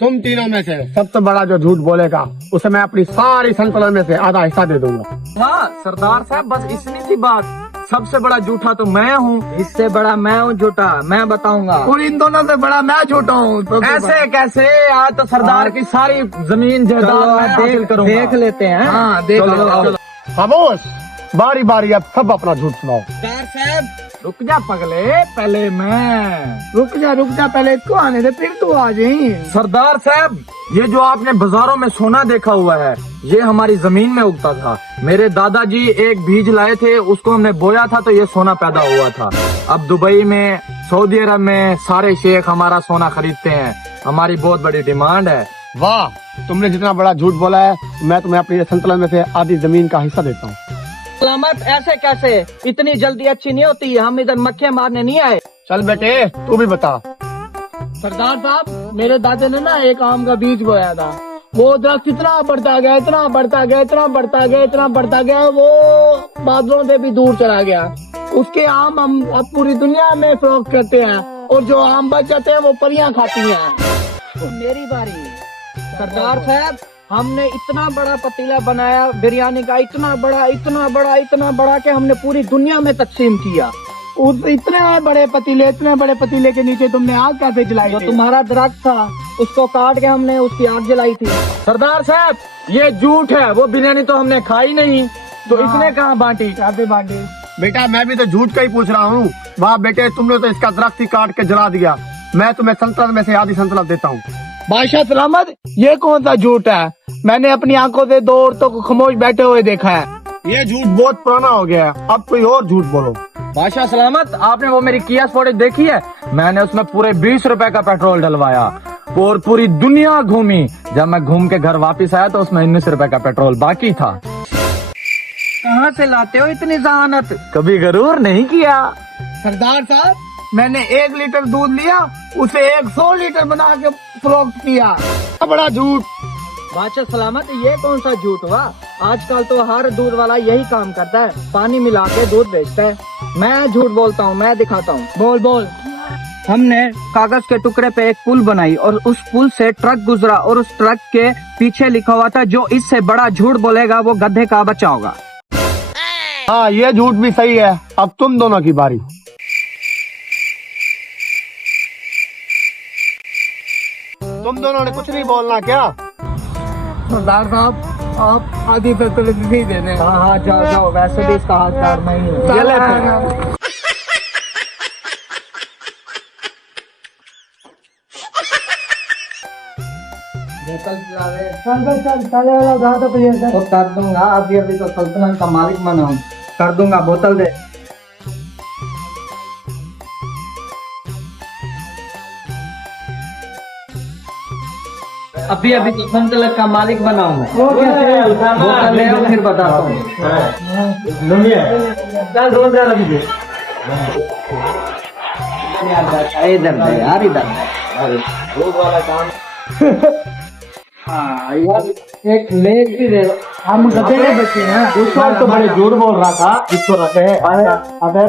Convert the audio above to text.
तुम तीनों में से सबसे बड़ा जो झूठ बोलेगा उसे मैं अपनी सारी संतुलन में से आधा हिस्सा दे दूंगा। हाँ सरदार साहब, बस इतनी सी बात। सबसे बड़ा झूठा तो मैं हूँ। इससे बड़ा मैं हूँ झूठा, मैं बताऊंगा। और इन दोनों से बड़ा मैं झूठा हूँ। तो ऐसे कैसे? आज तो सरदार की सारी जमीन जायदाद मैं हासिल करूंगा। देख लेते हैं। हाँ देख लो। खामोश, बारी बारी अब सब अपना झूठ सुनाओ। सरदार साहब रुक जा पगले, पहले मैं। रुक जा पहले इसको आने दे, फिर तू आ जाई। सरदार साहब, ये जो आपने बाजारों में सोना देखा हुआ है, ये हमारी जमीन में उगता था। मेरे दादाजी एक बीज लाए थे, उसको हमने बोया था तो ये सोना पैदा हुआ था। अब दुबई में, सऊदी अरब में सारे शेख हमारा सोना खरीदते हैं। हमारी बहुत बड़ी डिमांड है। वाह, तुमने जितना बड़ा झूठ बोला है, मैं तुम्हें अपनी संतुलन में से आधी जमीन का हिस्सा देता हूँ। सलामत, ऐसे कैसे? इतनी जल्दी अच्छी नहीं होती। हम इधर मक्खे मारने नहीं आए। चल बेटे, तू भी बता। सरदार साहब, मेरे दादा ने ना एक आम का बीज बोया था। वो दरख्त इतना बढ़ता गया, इतना बढ़ता गया, इतना बढ़ता गया, इतना बढ़ता गया, वो बादलों से भी दूर चला गया। उसके आम हम अब पूरी दुनिया में फरोख्त करते हैं, और जो आम बच जाते हैं वो परियां खाती हैं। तो मेरी बारी। सरदार साहब, हमने इतना बड़ा पतीला बनाया बिरयानी का, इतना बड़ा, इतना बड़ा, इतना बड़ा कि हमने पूरी दुनिया में तकसीम किया। उस इतने बड़े पतीले के नीचे तुमने आग कैसे जलाई? जो तुम्हारा दरख्त था उसको काट के हमने उसकी आग जलाई थी। सरदार साहब, ये झूठ है। वो बिरयानी तो हमने खाई नहीं, तो इसने कहाँ बांटी? बांटी। बेटा, मैं भी तो झूठ का ही पूछ रहा हूँ। वाह बेटे, तुमने तो इसका दरख्त ही काट के जला दिया। मैं तुम्हें संतुलन में से आधी संतुलन देता हूँ। बादशाह सलामत, ये कौन सा झूठ है? मैंने अपनी आंखों से दो औरतों को खामोश बैठे हुए देखा है। ये झूठ बहुत पुराना हो गया है, अब कोई और झूठ बोलो। बादशाह सलामत, आपने वो मेरी किया स्पोर्टेज देखी है? मैंने उसमें पूरे 20 रुपए का पेट्रोल डलवाया और पूरी दुनिया घूमी। जब मैं घूम के घर वापस आया तो उसमें 19 रुपए का पेट्रोल बाकी था। कहाँ से लाते हो इतनी जहानत? कभी गरूर नहीं किया। सरदार साहब, मैंने 1 लीटर दूध लिया, उसे 100 लीटर बना के फरोख्त किया। बड़ा झूठ। बादशाह सलामत, ये कौन सा झूठ हुआ? आजकल तो हर दूध वाला यही काम करता है, पानी मिला के दूध बेचता है। मैं झूठ बोलता हूँ, मैं दिखाता हूँ। बोल। हमने कागज के टुकड़े पे एक पुल बनाई और उस पुल से ट्रक गुजरा और उस ट्रक के पीछे लिखा हुआ था, जो इससे बड़ा झूठ बोलेगा वो गधे का बच्चा होगा। हाँ, ये झूठ भी सही है। अब तुम दोनों की बारी। तुम दोनों ने कुछ नहीं बोलना क्या? सरदार साहब, आप आधी संतुलन नहीं दे रहे। हाँ, जाओ। वैसे भी इसका हाथ पैर नहीं है। तो कर दूंगा, अभी तो सल्तनत का मालिक बना हूँ, कर दूंगा। बोतल दे। अभी तो सल्तनत का मालिक बना हूँ। बोतल ले आओ, फिर बताता हूँ। इधर दे यार, इधर। हाँ यार, एक लेग भी दे। हम गधे के बच्चे हैं। उस वक्त तो बड़े झूठ बोल रहा था, जिसको रखे। अबे